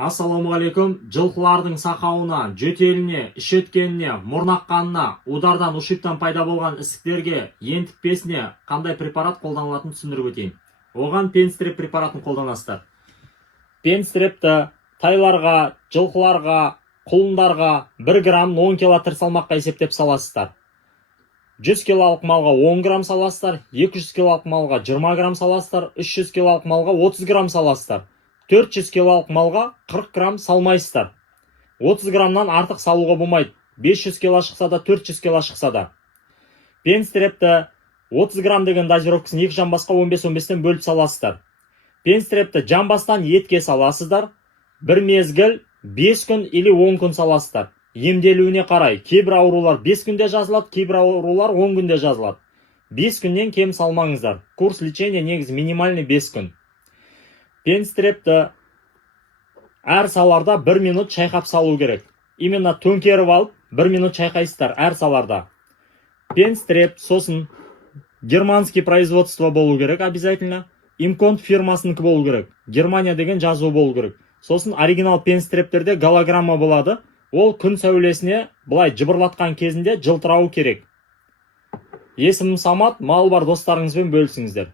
Ассалаумағалейкум. Жылқылардың сақауына, жөтеліне, іш өткеніне, мұрнаққанына, удардан, ушиптан пайда болған ісіктерге, ентікпесіне қандай препарат қолданылатынын түсіндіріп өтейін. Оған пенстреп препаратын қолданасыздар. Пенстрепті тайларға, жылқыларға, құлындарға 1 грамм 10 кило тірі салмаққа есептеп саласыздар. 100 килолық малға 10 грамм саласыздар, 200 килолық малға 20 грамм саласыздар, 300 килолық малға 30 грамм саласыздар. 400 килолық малға 40 грамм салмайсыздар. 30 граммнан артық салуға болмайды. 500 кило шықса да, 400 кило шықса да. Пенстрепті 30 грамм деген дозировкасын 2 жамбасқа 15-15-тен бөліп саласыздар. Пенстрепті жамбастан етке саласыздар. Bir мезгіл 5 күн или 10 күн саласыздар. Емделуіне қарай, кейбір аурулар 5 күнде жазылады, кейбір аурулар 10 күнде жазылады. 5 күннен кем салмаңыздар. Курс лечения негізі минимальный 5 күн. Пенстрепті әр саларда 1 минут шайқап салу керек. Именно төңкеріп алып 1 минут шайқайсыздар әр саларда. Пенстреп сосын германский производство болу керек обязательно. Имконт фирмасыныкі болу керек. Германия деген жазу болу керек. Сосын оригинал пенстрептерде голограмма болады. Ол күн сәулесіне бұлай жыбырлатқан кезінде жылтырауы керек. Есімім Самат, малы бар достарыңызбен бөлісіңіздер.